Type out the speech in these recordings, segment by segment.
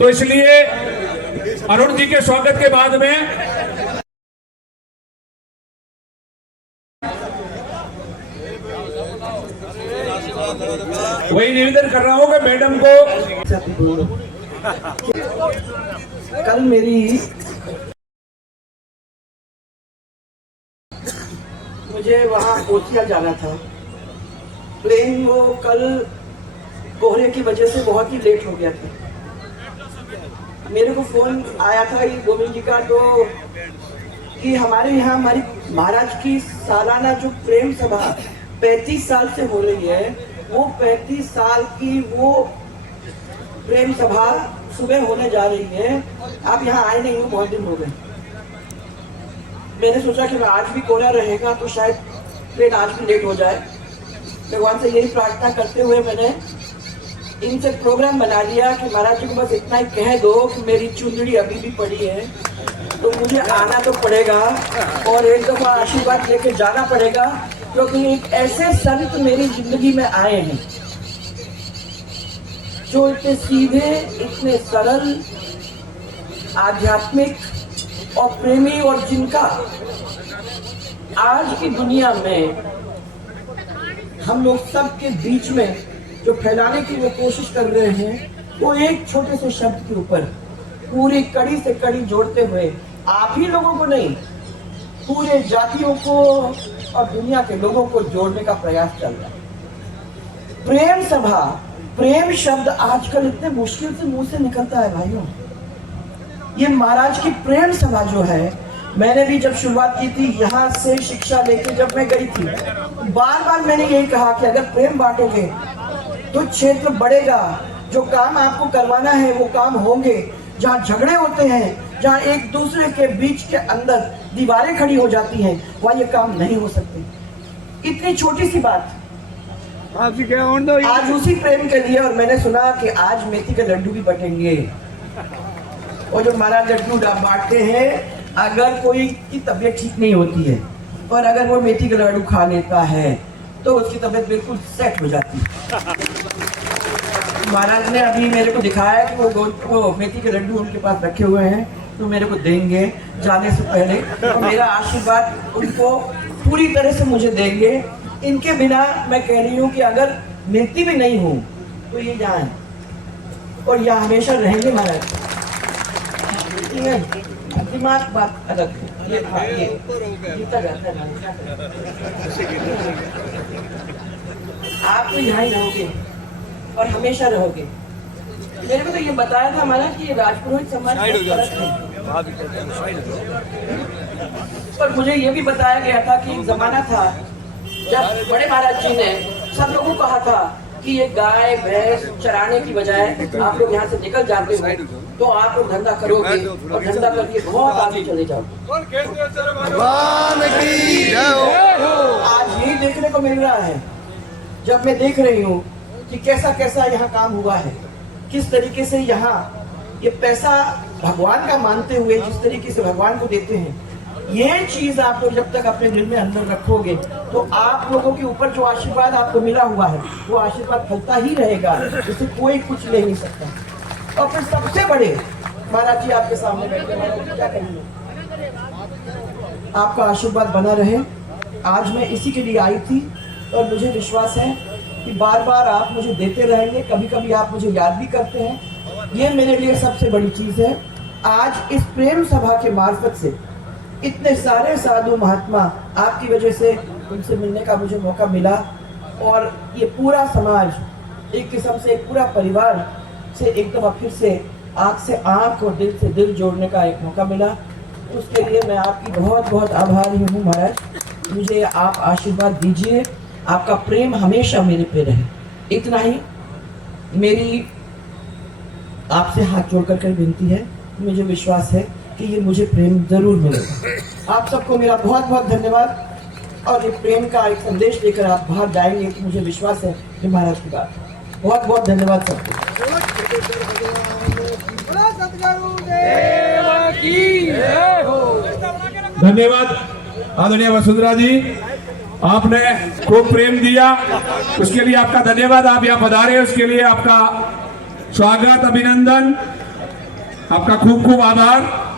तो इसलिए अरुण जी के स्वागत के बाद में वही निवेदन कर रहा हूं कि मैडम को कल मुझे वहाँ कोचिया जाना था। प्लेन वो कल कोहरे की वजह से बहुत ही लेट हो गया था। मेरे को फोन आया था ये गोविंद जी का तो कि हमारे यहाँ हमारी महाराज की सालाना जो प्रेम सभा 35 साल से हो रही है, वो 35 साल की वो प्रेम सभा सुबह होने जा रही है। आप यहाँ आए नहीं हो, बहुत दिन हो गए। मैंने सोचा कि आज भी कोहरा रहेगा तो शायद ट्रेन आज भी लेट हो जाए। भगवान से यही प्रार्थना करते हुए मैंने इनसे प्रोग्राम बना लिया कि महाराज जी को बस इतना ही कह दो कि मेरी चुंदड़ी अभी भी पड़ी है तो मुझे आना तो पड़ेगा और एक दफा आशीर्वाद लेके जाना पड़ेगा, क्योंकि एक ऐसे संत मेरी जिंदगी में आए हैं जो इतने सीधे, इतने सरल, आध्यात्मिक और प्रेमी, और जिनका आज की दुनिया में हम लोग सबके बीच में जो फैलाने की वो कोशिश कर रहे हैं, वो एक छोटे से शब्द के ऊपर पूरी कड़ी से कड़ी जोड़ते हुए आप ही लोगों को नहीं, पूरे जातियों को और दुनिया के लोगों को जोड़ने का प्रयास चल रहा है। प्रेम सभा, प्रेम शब्द आजकल इतने मुश्किल से मुंह से निकलता है भाइयों। ये महाराज की प्रेम सभा जो है, मैंने भी जब शुरुआत की थी यहाँ से शिक्षा लेके जब मैं गई थी, बार बार मैंने यही कहा कि अगर प्रेम बांटोगे तो क्षेत्र बढ़ेगा। जो काम आपको करवाना है वो काम होंगे। जहाँ झगड़े होते हैं, जहाँ एक दूसरे के बीच के अंदर दीवारें खड़ी हो जाती हैं, वहाँ ये काम नहीं हो सकते। इतनी छोटी सी बात आज उसी प्रेम के लिए, और मैंने सुना कि आज मेथी के लड्डू भी बटेंगे। और जो महाराज लड्डू बांटते हैं, अगर कोई की तबीयत ठीक नहीं होती है और अगर वो मेथी के लड्डू खा लेता है तो उसकी तबीयत बिल्कुल सेट हो जाती है। महाराज ने अभी मेरे को दिखाया कि वो मेथी के लड्डू उनके पास रखे हुए हैं, तो मेरे को देंगे जाने से पहले। तो मेरा आशीर्वाद उनको पूरी तरह से मुझे देंगे। इनके बिना मैं कह रही हूँ कि अगर मिलती भी नहीं हूँ तो ये यहाँ है और यहाँ हमेशा रहेंगे महाराज। दिमाग बात अलग है, ये जीता जाता है। आप तो यहाँ ही रहोगे और हमेशा रहोगे। मेरे को तो ये बताया था हमारा कि ये राजपुरोहित समाज पर मुझे ये भी बताया गया था कि जमाना था जब बड़े महाराज जी ने सब लोगों को कहा था कि ये गाय भैंस चराने की बजाय आप लोग यहाँ से निकल जाते हो तो आप लोग धंधा करोगे और धंधा करके बहुत आगे चले जाओगे। आज यही देखने को मिल रहा है जब मैं देख रही हूँ कि कैसा कैसा यहाँ काम हुआ है, किस तरीके से यहाँ ये पैसा भगवान का मानते हुए जिस तरीके से भगवान को देते हैं, ये चीज आप लोग जब तक अपने दिल में अंदर रखोगे तो आप लोगों के ऊपर जो आशीर्वाद आपको मिला हुआ है वो आशीर्वाद फलता ही रहेगा, इसे कोई कुछ ले नहीं सकता। और फिर सबसे बड़े महाराज जी आपके सामने बैठे, महाराज जी क्या कहेंगे? आपका आशीर्वाद बना रहे। आज मैं इसी के लिए आई थी और मुझे विश्वास है कि बार बार आप मुझे देते रहेंगे। कभी कभी आप मुझे याद भी करते हैं, ये मेरे लिए सबसे बड़ी चीज है। आज इस प्रेम सभा के मार्फत से इतने सारे साधु महात्मा आपकी वजह से उनसे मिलने का मुझे मौका मिला, और ये पूरा समाज एक किस्म से, एक पूरा परिवार से एक दफा फिर से आँख से आँख और दिल से दिल जोड़ने का एक मौका मिला। उसके लिए मैं आपकी बहुत बहुत आभारी हूँ महाराज। मुझे आप आशीर्वाद दीजिए, आपका प्रेम हमेशा मेरे पे रहे। इतना ही मेरी आपसे हाथ जोड़ कर विनती है। मुझे विश्वास है कि ये मुझे प्रेम जरूर मिलेगा। आप सबको मेरा बहुत बहुत धन्यवाद, और ये प्रेम का एक संदेश लेकर आप बाहर जाएंगे तो मुझे विश्वास है कि महाराज की बात। बहुत बहुत धन्यवाद सबको। धन्यवाद आदरणीय वसुंधरा जी, आपने खूब प्रेम दिया, उसके लिए आपका धन्यवाद। आप यहाँ पधारे उसके लिए आपका स्वागत, अभिनंदन। आपका खूब खूब आभार।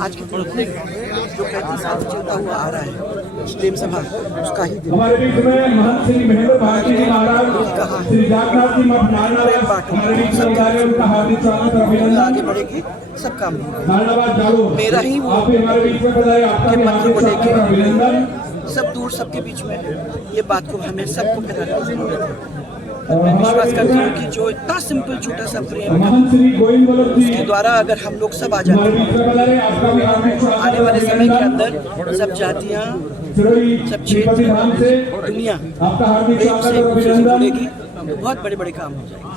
आज के जो 35 साल चलता हुआ आ रहा है प्रेम सभा, उसका ही दिन। हमारे बीच में महंत श्री महेंद्र भारती जी महाराज श्री जागनाथ जी मठ नारायण हमारे बीच में उतारे, उनका हार्दिक स्वागत और अभिनंदन। आगे बढ़ेगी, सब काम होगा। धन्यवाद जरूर। मेरा ही वो आप भी हमारे बीच में पधारे, आपका भी मंत्र को हार्दिक स्वागत और अभिनंदन। लेके सब दूर सबके बीच में ये बात को हमें सबको फैलाने की जरूरत है। मैं विश्वास करती हूँ कि जो इतना सिंपल छोटा सा प्रेम है, उसके द्वारा अगर हम लोग सब आ जाते हैं, आने वाले समय के अंदर सब जातियाँ, सब क्षेत्र, दुनिया प्रेम से एक दूसरे से जुड़ेगी, बहुत बड़े बड़े काम हो जाएंगे।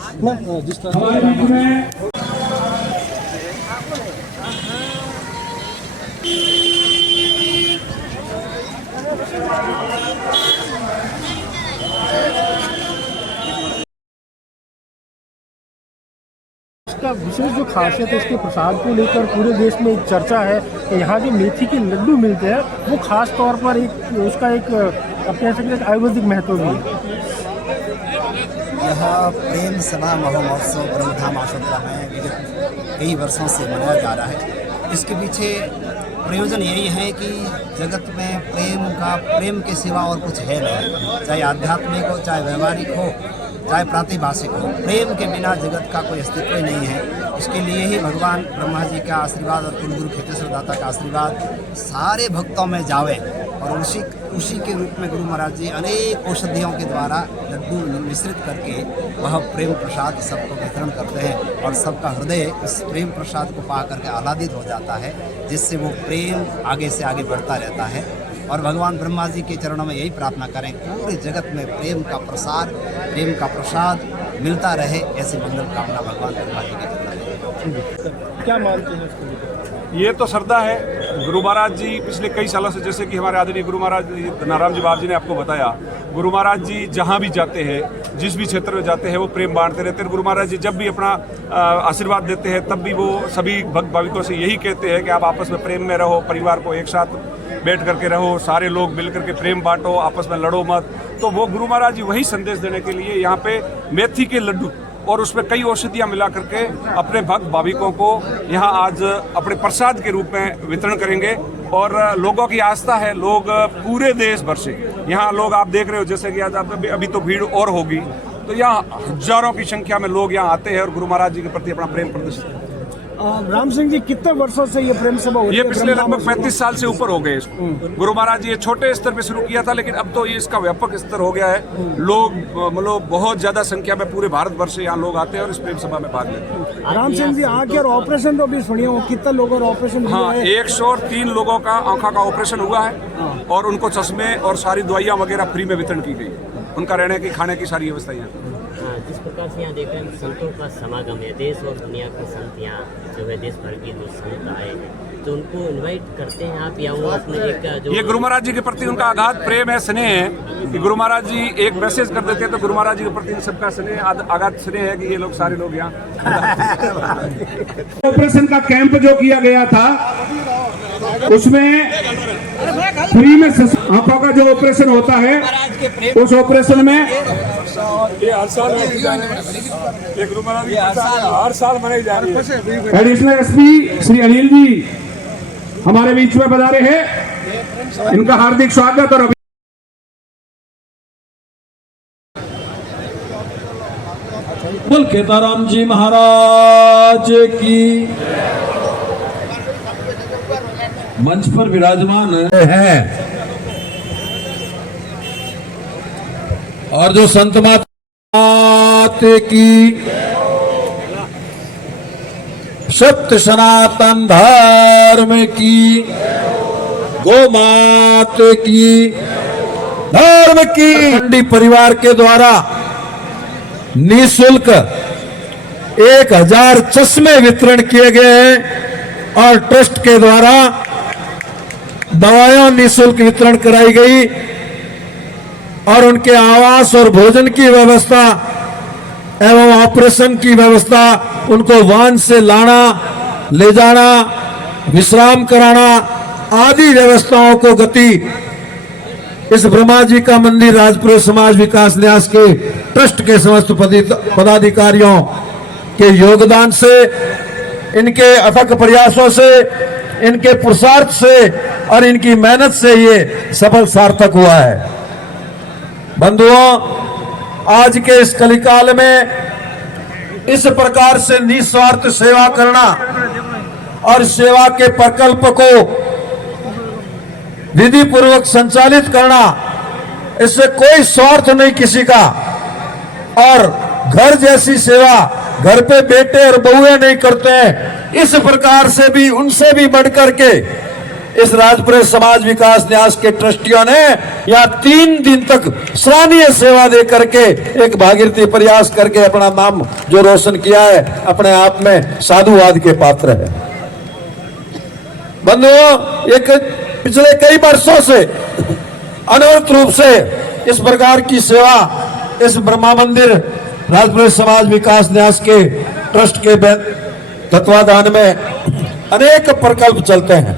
इसका विशेष जो खासियत है, इसके प्रसाद को लेकर पूरे देश में एक चर्चा है कि यहाँ जो मेथी के लड्डू मिलते हैं वो खास तौर पर एक उसका एक अपने से एक आयुर्वेदिक महत्व भी है। यह प्रेम सभा महोत्सव ब्रह्मधाम आशोत्तरा में विगत कई वर्षों से मनाया जा रहा है। इसके पीछे प्रयोजन यही है कि जगत में प्रेम के सिवा और कुछ है नहीं, चाहे आध्यात्मिक हो, चाहे व्यवहारिक हो, चाहे प्रातिभाषिक हो। प्रेम के बिना जगत का कोई अस्तित्व नहीं है। इसके लिए ही भगवान ब्रह्मा जी का आशीर्वाद और कुलगुरु खेतेश्वर दाता का आशीर्वाद सारे भक्तों में जावे, और उसी के रूप में गुरु महाराज जी अनेक औषधियों के द्वारा लड्डू मिश्रित करके वह प्रेम प्रसाद सबको वितरण करते हैं, और सबका हृदय इस प्रेम प्रसाद को पा करके आह्लादित हो जाता है, जिससे वो प्रेम आगे से आगे बढ़ता रहता है। और भगवान ब्रह्मा जी के चरणों में यही प्रार्थना करें, पूरे जगत में प्रेम का प्रसार, प्रेम का प्रसाद मिलता रहे, ऐसी मंगल कामना भगवान ब्रह्मा जी के चरणों में। क्या मानते हैं इसको लेकर? ये तो श्रद्धा है। गुरु महाराज जी पिछले कई सालों से, जैसे कि हमारे आदरणीय गुरु महाराज नारायण जी बाबा जी ने आपको बताया, गुरु महाराज जी जहाँ भी जाते हैं, जिस भी क्षेत्र में जाते हैं, वो प्रेम बांटते रहते हैं। गुरु महाराज जी जब भी अपना आशीर्वाद देते हैं, तब भी वो सभी भक्त भाविकों से यही कहते हैं कि आप आपस में प्रेम में रहो, परिवार को एक साथ बैठ करके रहो, सारे लोग मिल करके प्रेम बांटो, आपस में लड़ो मत। तो वो गुरु महाराज जी वही संदेश देने के लिए यहाँ पे मेथी के लड्डू और उसमें कई औषधियाँ मिला करके अपने भक्त भाविकों को यहाँ आज अपने प्रसाद के रूप में वितरण करेंगे। और लोगों की आस्था है, लोग पूरे देश भर से यहाँ लोग आप देख रहे हो, जैसे कि आज आप अभी तो भीड़ और होगी, तो यहाँ हजारों की संख्या में लोग यहाँ आते हैं और गुरु महाराज जी के प्रति अपना प्रेम प्रदर्शित करते हैं। राम सिंह जी, कितने वर्षों से ये प्रेम सभा होती है? ये पिछले लगभग 35 साल से ऊपर हो गए इसको। गुरु महाराज जी ये छोटे स्तर पे शुरू किया था, लेकिन अब तो ये इसका व्यापक स्तर हो गया है। लोग मतलब बहुत ज्यादा संख्या में पूरे भारत वर्ष से यहाँ लोग आते हैं और इस प्रेम सभा में भाग लेते हैं। राम सिंह जी, आँख और ऑपरेशन तो भी सुनिए हो, कितना लोगों का ऑपरेशन हुआ हाँ, है? 103 लोगों का आंखों का ऑपरेशन हुआ है और उनको चश्मे और सारी दवाइयाँ वगैरह फ्री में वितरण की गई। उनका रहने की, खाने की सारी व्यवस्था यहाँ। जिस प्रकार से यहाँ देख रहे हैं संतों का समागम है, देश और दुनिया के संत यहाँ जो है, देश भर के जो संत आए हैं, तो उनको इनवाइट करते हैं आप, या वो अपने एक जो ये गुरु महाराज जी के प्रति उनका अगाध प्रेम है, स्नेह है कि गुरु महाराज जी एक मैसेज कर देते हैं तो गुरु महाराज जी के प्रति सबका स्नेह, अगाध स्नेह है कि ये लोग सारे लोग यहाँ। ऑपरेशन का कैंप जो किया गया था उसमें फ्री में आंखों का जो ऑपरेशन होता है, उस ऑपरेशन में ये हर साल गुरु महाराज जी हर साल मनाई जा रही है। एडिशनल एसपी श्री अनिल जी हमारे बीच में पधारे हैं, इनका हार्दिक स्वागत और बोल केदाराम जी महाराज की। मंच पर विराजमान है और जो संत माता की सत्य सनातन धर्म की, गो मात की, धर्म की मंडी परिवार के द्वारा निःशुल्क 1000 चश्मे वितरण किए गए हैं। और ट्रस्ट के द्वारा दवाएं निःशुल्क वितरण कराई गई और उनके आवास और भोजन की व्यवस्था एवं ऑपरेशन की व्यवस्था, उनको वाहन से लाना ले जाना, विश्राम कराना आदि व्यवस्थाओं को गति इस ब्रह्मा जी का मंदिर राजपुर समाज विकास न्यास के ट्रस्ट के समस्त पदाधिकारियों के योगदान से, इनके अथक प्रयासों से, इनके पुरुषार्थ से और इनकी मेहनत से ये सफल सार्थक हुआ है। बंधुओं, आज के इस कलिकाल में इस प्रकार से निस्वार्थ सेवा करना और सेवा के प्रकल्प को विधि पूर्वक संचालित करना, इससे कोई स्वार्थ नहीं किसी का। और घर जैसी सेवा घर पे बेटे और बहुएं नहीं करते हैं, इस प्रकार से भी उनसे भी बढ़कर के इस राजपुर समाज विकास न्यास के ट्रस्टियों ने यहाँ 3 दिन तक सराहनीय सेवा दे करके एक भागीरथी प्रयास करके अपना नाम जो रोशन किया है, अपने आप में साधुवाद के पात्र है। बंधुओं, एक पिछले कई वर्षों से अनवरत रूप से इस प्रकार की सेवा इस ब्रह्मा मंदिर राजपुर समाज विकास न्यास के ट्रस्ट के तत्वाधान में अनेक प्रकल्प चलते हैं।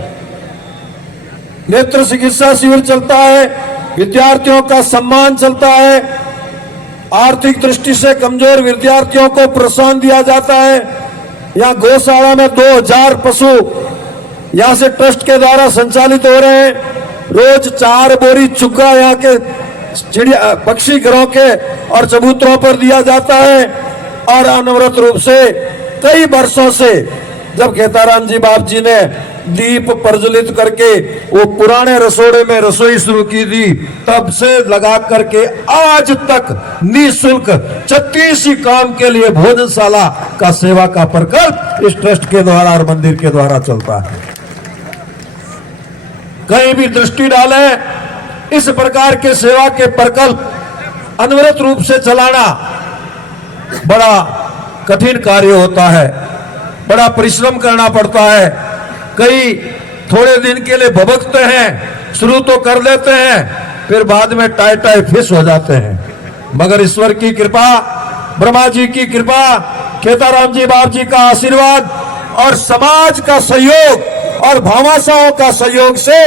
नेत्र चिकित्सा शिविर चलता है, विद्यार्थियों का सम्मान चलता है, आर्थिक दृष्टि से कमजोर विद्यार्थियों को प्रोत्साहन दिया जाता है। यहाँ गौशाला में 2000 पशु यहाँ से ट्रस्ट के द्वारा संचालित हो रहे हैं। रोज 4 बोरी चुग्गा यहाँ के चिड़िया पक्षी घरों के और चबूतरों पर दिया जाता है। और अनवरत रूप से कई वर्षों से जब खेताराम जी बाप जी ने दीप प्रज्वलित करके वो पुराने रसोड़े में रसोई शुरू की थी, तब से लगा करके आज तक निःशुल्क 36 काम के लिए भोजनशाला का सेवा का प्रकल्प इस ट्रस्ट के द्वारा और मंदिर के द्वारा चलता है। कहीं भी दृष्टि डालें, इस प्रकार के सेवा के प्रकल्प अनवरत रूप से चलाना बड़ा कठिन कार्य होता है, बड़ा परिश्रम करना पड़ता है। कई थोड़े दिन के लिए भभकते हैं, शुरू तो कर लेते हैं, फिर बाद में टाई टाई फिस हो जाते हैं। मगर ईश्वर की कृपा, ब्रह्मा जी की कृपा, खेताराम जी बाप जी का आशीर्वाद और समाज का सहयोग और भामाशाहों का सहयोग से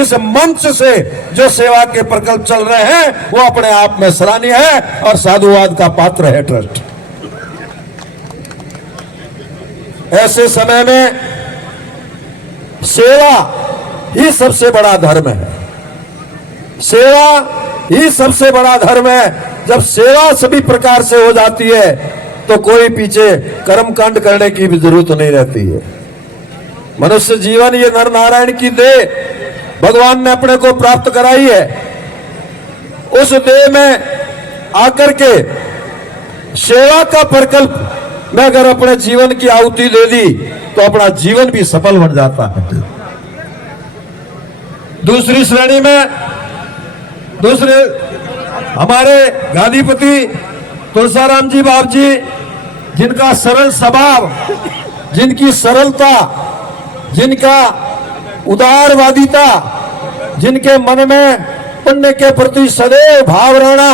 इस मंच से जो सेवा के प्रकल्प चल रहे हैं वो अपने आप में सराहनीय है और साधुवाद का पात्र है ट्रस्ट। ऐसे समय में सेवा ही सबसे बड़ा धर्म है। सेवा ही सबसे बड़ा धर्म है। जब सेवा सभी प्रकार से हो जाती है तो कोई पीछे कर्मकांड करने की भी जरूरत नहीं रहती है। मनुष्य जीवन ये नर नारायण की देह भगवान ने अपने को प्राप्त कराई है। उस देह में आकर के सेवा का प्रकल्प में अगर अपने जीवन की आहुति दे दी तो अपना जीवन भी सफल बन जाता है। दूसरी श्रेणी में दूसरे हमारे गादीपति तुलसाराम जी बाप जी, जिनका सरल स्वभाव, जिनकी सरलता, जिनका उदारवादिता, जिनके मन में पुण्य के प्रति सदैव भाव रहना,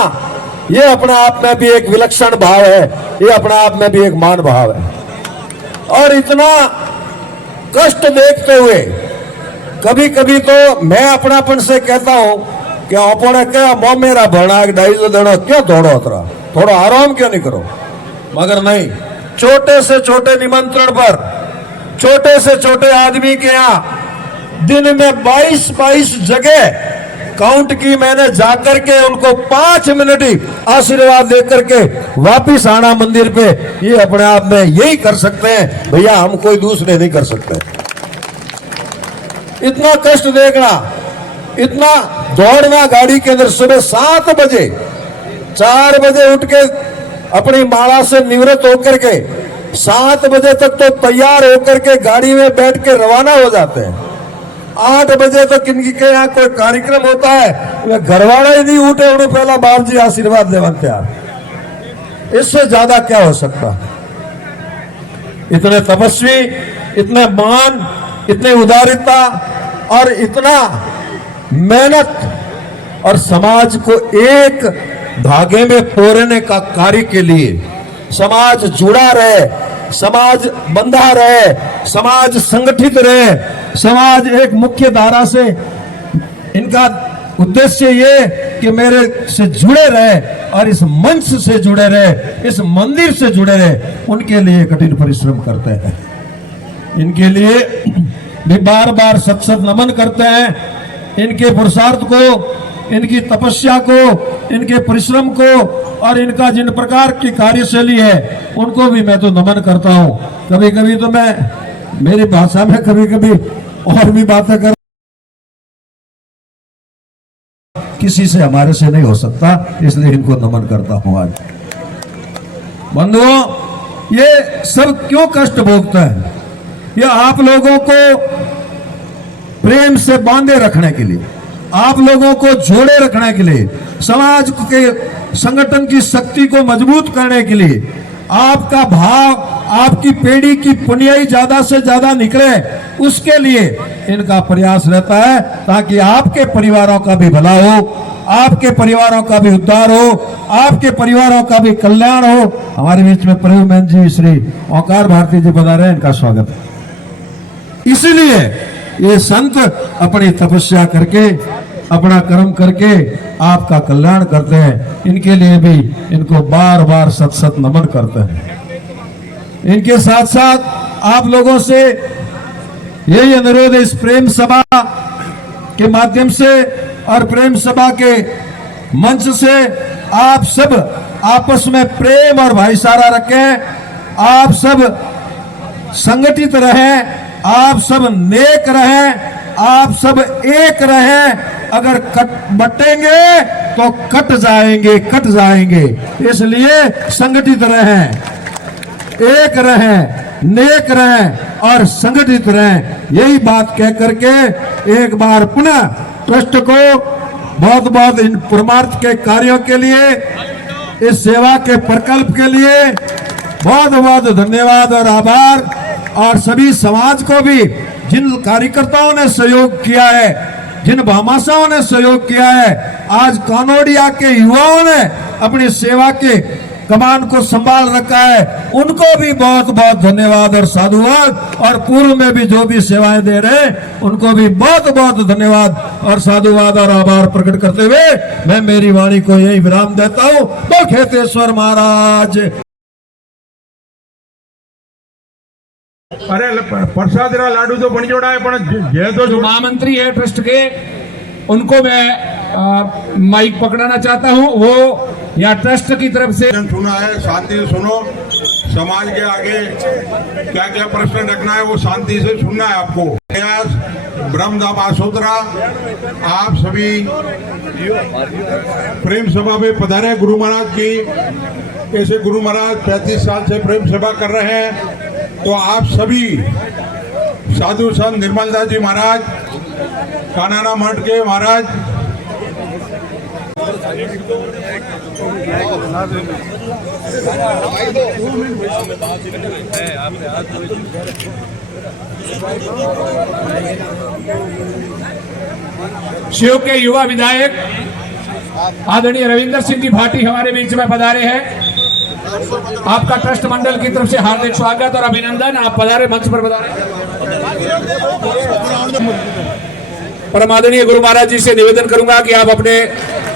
ये अपने आप में भी एक विलक्षण भाव है, ये अपने आप में भी एक मान भाव है। और इतना कष्ट देखते हुए कभी कभी तो मैं अपनापन से कहता हूं कि अपने क्या मोह मेरा भरना 250 देना, क्यों दौड़ो उतरा, थोड़ा आराम क्यों नहीं करो। मगर नहीं, छोटे से छोटे निमंत्रण पर छोटे से छोटे आदमी के यहाँ दिन में 22 जगह काउंट की मैंने, जाकर के उनको 5 मिनट ही आशीर्वाद दे करके वापिस आना मंदिर पे। ये अपने आप में यही कर सकते हैं भैया, हम कोई दूसरे नहीं कर सकते। इतना कष्ट देखना, इतना दौड़ना गाड़ी के अंदर, सुबह 7 बजे 4 बजे उठ के अपनी माला से निवृत्त होकर के 7 बजे तक तो तैयार होकर के गाड़ी में बैठ के रवाना हो जाते हैं। 8 बजे तक इनकी के यहाँ कोई कार्यक्रम होता है, घरवाला ही नहीं उठे, उन्हें पहला बाप जी आशीर्वाद देवन तैयार। इससे ज्यादा क्या हो सकता। इतने तपस्वी इतने मान, इतनी उदारता और इतना मेहनत और समाज को एक धागे में पोरने का कार्य के लिए, समाज जुड़ा रहे, समाज बंधा रहे, समाज संगठित रहे, समाज एक मुख्य धारा से, इनका उद्देश्य ये कि मेरे से जुड़े रहे और इस मंच से जुड़े रहे, इस मंदिर से जुड़े रहे, उनके लिए कठिन परिश्रम करते हैं। इनके लिए भी बार बार सत सत नमन करते हैं। इनके पुरुषार्थ को, इनकी तपस्या को, इनके परिश्रम को और इनका जिन प्रकार की कार्यशैली है उनको भी मैं तो नमन करता हूं। कभी कभी तो मैं मेरी भाषा में कभी कभी और भी बातें कर, किसी से हमारे से नहीं हो सकता, इसलिए इनको नमन करता हूं। आज बंधुओं, ये सब क्यों कष्ट भोगते हैं? ये आप लोगों को प्रेम से बांधे रखने के लिए, आप लोगों को जोड़े रखने के लिए, समाज के संगठन की शक्ति को मजबूत करने के लिए, आपका भाव, आपकी पीढ़ी की पुण्याई ज्यादा से ज्यादा निकले, उसके लिए इनका प्रयास रहता है, ताकि आपके परिवारों का भी भला हो, आपके परिवारों का भी उद्धार हो, आपके परिवारों का भी कल्याण हो। हमारे बीच में प्रभु मैन जी श्री ओंकार भारती जी पधारे, इनका स्वागत है। इसीलिए ये संत अपनी तपस्या करके, अपना कर्म करके आपका कल्याण करते हैं। इनके लिए भी इनको बार बार सत सत नमन करते हैं। इनके साथ साथ आप लोगों से यही अनुरोध है, इस प्रेम सभा के माध्यम से और प्रेम सभा के मंच से आप सब आपस में प्रेम और भाईचारा रखें, आप सब संगठित रहें, आप सब नेक रहें, आप सब एक रहें। अगर बटेंगे तो कट जाएंगे, इसलिए संगठित रहें, एक रहें, नेक रहें और संगठित रहें। यही बात कह करके एक बार पुनः ट्रस्ट को बहुत बहुत इन परमार्थ के कार्यों के लिए, इस सेवा के प्रकल्प के लिए बहुत बहुत धन्यवाद और आभार। और सभी समाज को भी, जिन कार्यकर्ताओं ने सहयोग किया है, जिन भामाशाओं ने सहयोग किया है, आज कानोड़िया के युवाओं ने अपनी सेवा के कमान को संभाल रखा है, उनको भी बहुत बहुत धन्यवाद और साधुवाद। और पूर्व में भी जो भी सेवाएं दे रहे हैं उनको भी बहुत बहुत धन्यवाद और साधुवाद और आभार प्रकट करते हुए मैं मेरी वाणी को यही विराम देता हूं। बोल खेतेश्वर महाराज। अरे प्रसाद लाडू तो बन जोड़ा है, पर जो महामंत्री है ट्रस्ट के, उनको मैं माइक पकड़ाना चाहता हूं। वो या ट्रस्ट की तरफ से सुना है, शांति से सुनो। समाज के आगे क्या क्या प्रश्न रखना है वो शांति से सुनना है आपको। ब्रह्मधाम आशोत्रा आप सभी प्रेम सभा में पधारे। गुरु महाराज की, ऐसे गुरु महाराज 35 साल से प्रेम सभा कर रहे हैं, तो आप सभी साधु संत निर्मल दास जी महाराज, कानाना मठ के महाराज, शिव के युवा विधायक आदरणीय रविंदर सिंह जी भाटी हमारे बीच में पधारे हैं। आपका ट्रस्ट मंडल की तरफ से हार्दिक स्वागत और अभिनंदन। आप पधारे, मंच पर पधारे। परम आदरणीय गुरु महाराज जी से निवेदन करूंगा कि आप अपने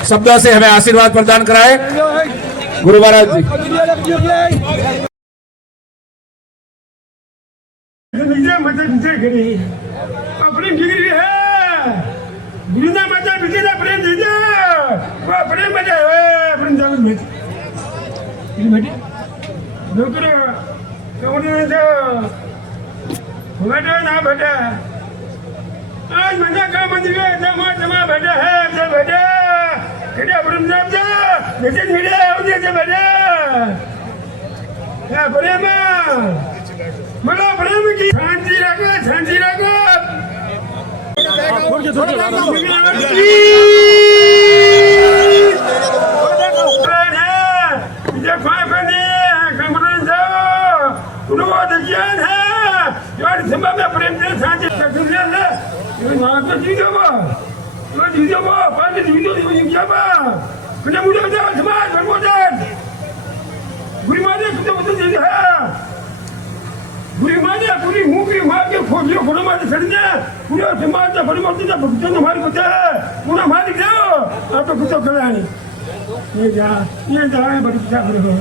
शब्दों से हमें आशीर्वाद प्रदान कराएं। गुरु महाराज जी। अपनी डिग्री है, गुरुना माता बिना प्रेम दीजिए, वो प्रेम बजा है, वृंदावन में बेटे डॉक्टर कौन जो बेटा ना बेटा आज मजा का मंदिर है, जमा बेटा है, जब बेटा बेटा वृंदावन जा बेटे नीड़े उधर से बेटा क्या प्रेम मला प्रेम की शांति रखो ज्ञान है यार सभा में प्रेम से साचे दुनिया ले ये मां तो जीजो बा तो जीजो बा पांच जीजो ये क्या बा कने मुझे बता समाज बनवोदन बुरी माने कुछ तो जीजो है बुरी माने पूरी मूवी मार के खोजियो फोटो मार के सड़ने पूरा समाज का परिवर्तन का भक्तों ने हमारी कुछ है पूरा मार दो आप तो कुछ करा नहीं ये जा है बड़ी क्या करो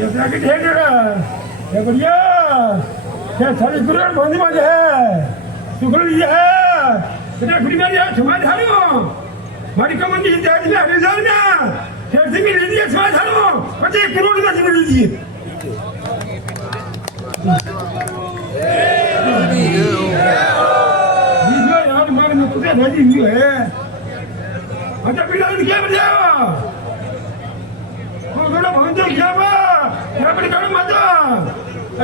ये क्या के ठेक है बढ़िया क्या सारी गुरु बंदी मजा है शुक्र ये है तेरा गुरु मेरी यार समाज हारो हमारी कमंदी हिदायत में हरिजाल में फिर से मिल लीजिए समाज हारो 50 करोड़ में से मिल लीजिए यार मार में कुछ भेजी हुई है अच्छा पिला क्या बजाओ वो बड़ा भंजो क्या बा क्या बड़ी गाड़ी मजा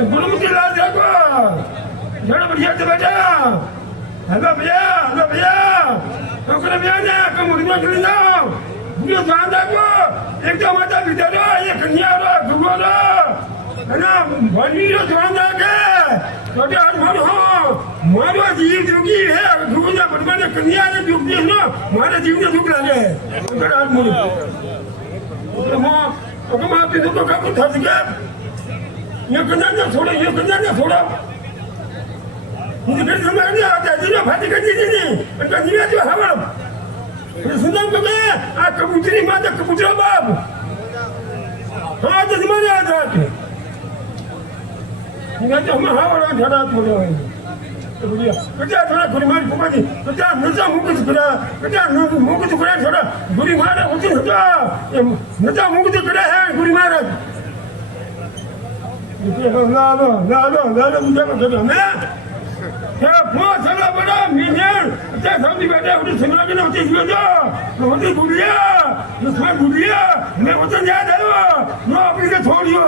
गुरु मुझे लाल देखो जड़ बढ़िया से बैठा हेलो भैया तो करे भैया ना कम उड़ना चले जाओ बुढ़िया जान देखो एक तो माता पिता रो ये कन्या रो गुरु रो है ना बनी रो जान देखे तो आज मानो मारो जीव जोगी है गुरु ने बड़बड़ कन्या ने दुख दिया ना हमारे जीव ने दुख लागे तो आज मोर तो मां पे तो का कुछ थक गया ये कन्या ने छोड़ो मुझे फिर समझ नहीं आता जीरो फाटी कर दी नहीं कन्या जो हवा सुना को मैं आ कबूतरी माता कबूतरा बाप हाँ तो तुम्हारे आधार पे ये तो हम हवा झड़ा छोड़ो है तो बोलिए क्या थोड़ा गुरी मार पुका दी क्या नजा मुंह छुड़ा क्या मुंह छुड़ा थोड़ा गुरी मार होती होता नजा मुंह छुड़ा है गुरी मार ला मुझे बता मैं क्या बहुत सारा बड़ा मिलियन अच्छा सामने बैठे उन्हें समाज में होती होती बुढ़िया उसमें बुढ़िया मैं वचन याद है नो अपनी से छोड़ियो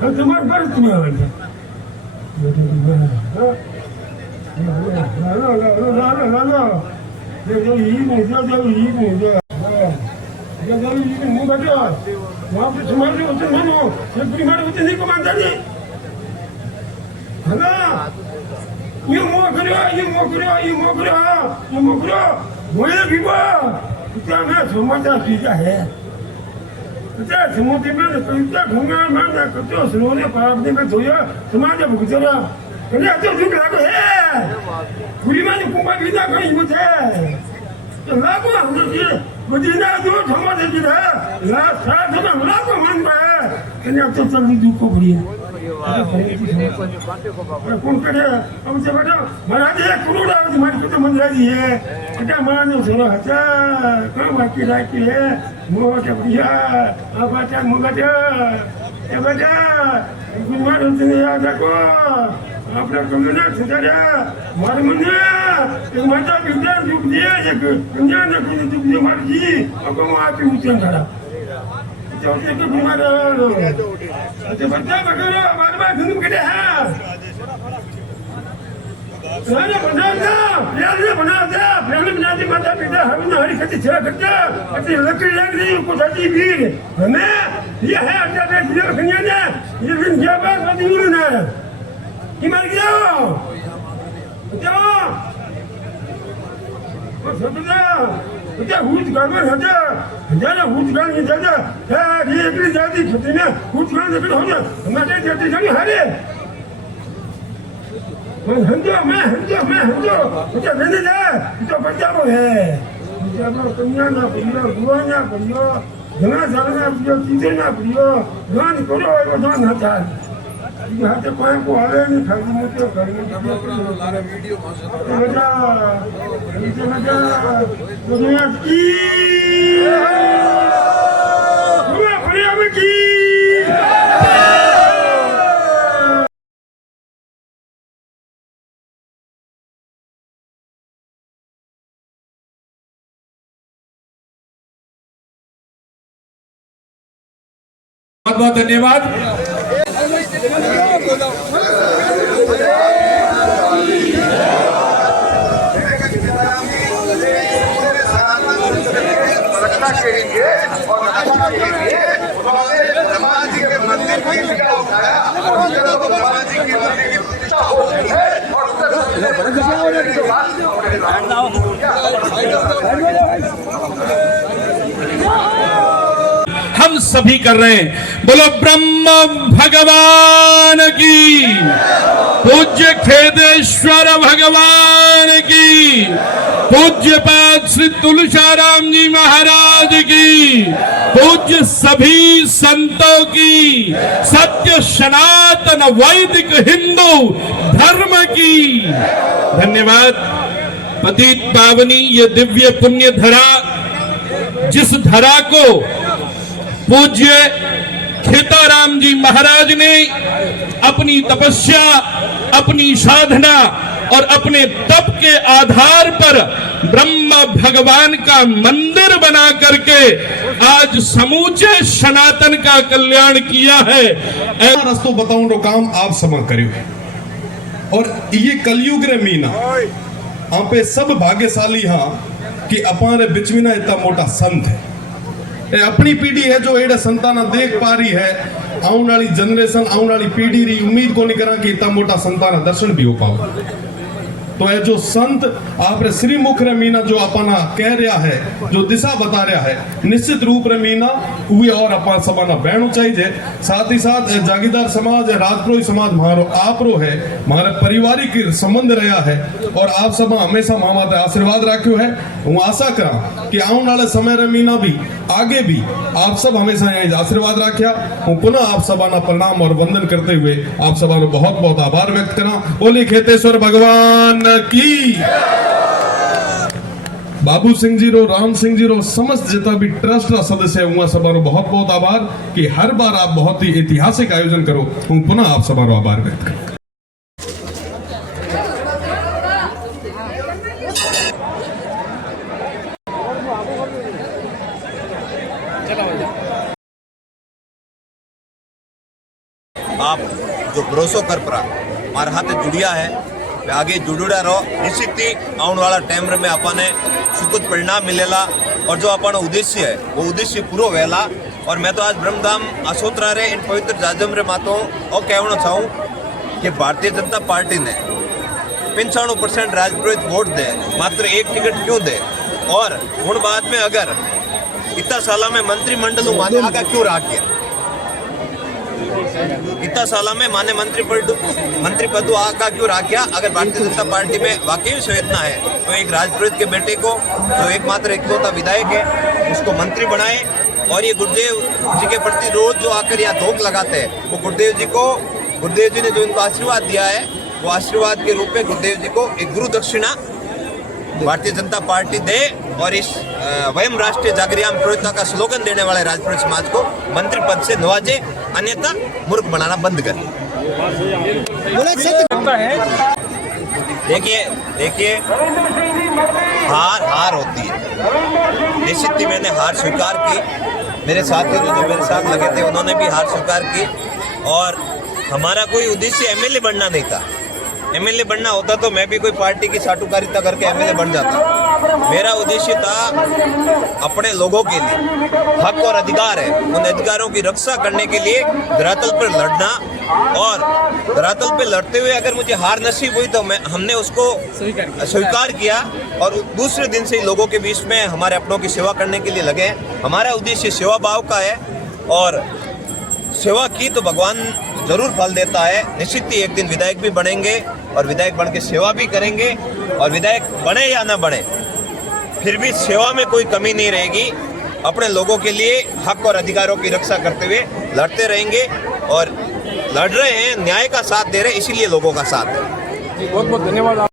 हम तुम्हारे पर तुम्हें वहाँ पे तुम्हारे वचन मानो ये पूरी मारे वचन नहीं को मानता नहीं है ना ये मोकरो बोले भी वो क्या मैं समाचा सीधा है क्या समुद्र में क्या घूंगा मैं कुछ सुनोने पाप ने मैं धोया समाज भुगतरा कन्या तो दुख लागो है पूरी माने कुंभा बिना कहीं मुझे तो लागो मुझे ना जो समाज की है ला साथ में लागो मन में कन्या तो चल दुख को बढ़िया कौन करे अब से बेटा महाराज एक करोड़ आज हमारी कुछ मंदिराजी है बेटा मान सुनो हचा कौन बाकी राखी है मोह के बढ़िया अब बेटा मुगजा ये बेटा कुमार होते याद रखो आपने कमना सुधारा मार मने एक माता पिता दुख दिए एक कन्या ने कुछ दुख दिए मार जी अब हम आके उच्चन करा चौथे के बीमार अच्छा बच्चा बकरो बार धुन के है सारे बना दे माता पिता हम हरी खती छरा करता अच्छी लकड़ी लग रही को साथी वीर हमें ये है अच्छा बेच दिया कन्या ने ये दिन क्या बात दूर ना कि मर गया जाओ वो सबदा क्या हुज गामर हजा जाना हुज गाम में जाना है ये एकली जाती खती में हुज गाम में हो जा हमारे जाती जानी हारे मैं हंजो मुझे मैंने जा तो पंजाब है पंजाब कन्या ना परियो गुआ ना परियो घना साल ना परियो तीसरे ना परियो गान करो वो गान हटा यहाँ से कोई को आवे नहीं खाली मुझे करने वीडियो मजा दुनिया की दुनिया बढ़िया में की बहुत बहुत धन्यवाद। रक्षा के लिए और भगवान जी के मंदिर की उठाया और भगवान जी के मंदिर की हम सभी कर रहे हैं। बोलो ब्रह्म भगवान की, पूज्य खेदेश्वर भगवान की, पूज्यपाद श्री तुलसीराम जी महाराज की, पूज्य सभी संतों की, सत्य सनातन वैदिक हिंदू धर्म की। धन्यवाद। पतित पावनी ये दिव्य पुण्य धरा, जिस धरा को पूज्य खेताराम जी महाराज ने अपनी तपस्या, अपनी साधना और अपने तप के आधार पर ब्रह्मा भगवान का मंदिर बना करके आज समूचे सनातन का कल्याण किया है। रस्तो बताऊं तो काम आप समा करियो। और ये कलयुग रे मीना आप सब भाग्यशाली हाँ कि अपारे बिच में ना इतना मोटा संत है। ये अपनी पीढ़ी है जो एडे संताना देख पा रही है। आने वाली जनरेशन, आने वाली पीढ़ी री उम्मीद को नहीं करा कि इतना मोटा संताना दर्शन भी हो पाओ। तो ये जो संत आप श्री मुख रे मीना जो अपना कह रहा है, जो दिशा बता रहा है, निश्चित रूप रे मीना हुए और अपन समाना बहनों चाहिए। साथ ही साथ जागीरदार समाज, राजपुरोही समाज मारो आपरो है, हमारे पारिवारिक संबंध रहा है और आप सब हमेशा मामाते आशीर्वाद राख्यो है। हूँ आशा करा कि आने वाले समय रे मीना भी आगे भी आप सब हमेशा आशीर्वाद राख्या। हूँ पुनः आप सबा प्रणाम और वंदन करते हुए आप सबा बहुत बहुत आभार व्यक्त करा। बोले खेतेश्वर भगवान की। बाबू सिंह जी रो, राम सिंह जी रो, समस्त जितना भी ट्रस्ट रा सदस्य है उहाँ सभा रो बहुत बहुत आभार कि हर बार आप बहुत ही ऐतिहासिक आयोजन करो। हूँ पुनः आप सभा रो आभार व्यक्त करो। आप जो भरोसो कर परा हमारे हाथ जुड़िया है, आगे जुड़ुड़ा रहो। निश्चित ही आने वाला टाइम में अपन सुखद परिणाम मिलेला और जो अपन उद्देश्य है वो उद्देश्य पूरा वेला। और मैं तो आज ब्रह्मधाम आशोत्रा रे इन पवित्र जाजम रे मातो और कहना चाहूँ कि भारतीय जनता पार्टी ने 95% राजपुरोहित वोट दे, मात्र एक टिकट क्यों दे। और उन बाद में अगर इतना साल में मंत्रिमंडल माने आगा क्यों रहा गया, इतना साल में माने मंत्री पद आगा क्यों रखा। अगर भारतीय जनता पार्टी में वाकई संवेदना है तो एक राजपुरोहित के बेटे को जो एकमात्र इकलौता विधायक है उसको मंत्री बनाए। और ये गुरुदेव जी के प्रति रोज जो आकर यहाँ धोख लगाते हैं वो गुरुदेव जी ने जो इनको आशीर्वाद दिया है वो आशीर्वाद के रूप में गुरुदेव जी को एक गुरु दक्षिणा भारतीय जनता पार्टी दे और इस वयम राष्ट्रीय जागरियाम पुरोहिता का स्लोगन देने वाले राजपुरोहित समाज को मंत्री पद से नवाजे, अन्यथा मूर्ख बनाना बंद करें। देखिए हार होती है। निश्चित ही मैंने हार स्वीकार की, मेरे साथी जो मेरे साथ लगे थे उन्होंने भी हार स्वीकार की। और हमारा कोई उद्देश्य एमएलए बनना नहीं था। एमएलए बनना होता तो मैं भी कोई पार्टी की साटुकारिता करके एमएलए बन जाता। मेरा उद्देश्य था अपने लोगों के लिए हक और अधिकार है, उन अधिकारों की रक्षा करने के लिए धरातल पर लड़ना। और धरातल पे लड़ते हुए अगर मुझे हार नसीब हुई तो हमने उसको स्वीकार किया और दूसरे दिन से ही लोगों के बीच में हमारे अपनों की सेवा करने के लिए लगे। हमारा उद्देश्य सेवा भाव का है और सेवा की तो भगवान जरूर फल देता है। निश्चित ही एक दिन विधायक भी बनेंगे और विधायक बन के सेवा भी करेंगे। और विधायक बने या ना बने फिर भी सेवा में कोई कमी नहीं रहेगी। अपने लोगों के लिए हक और अधिकारों की रक्षा करते हुए लड़ते रहेंगे और लड़ रहे हैं, न्याय का साथ दे रहे हैं, इसीलिए लोगों का साथ है। बहुत बहुत धन्यवाद।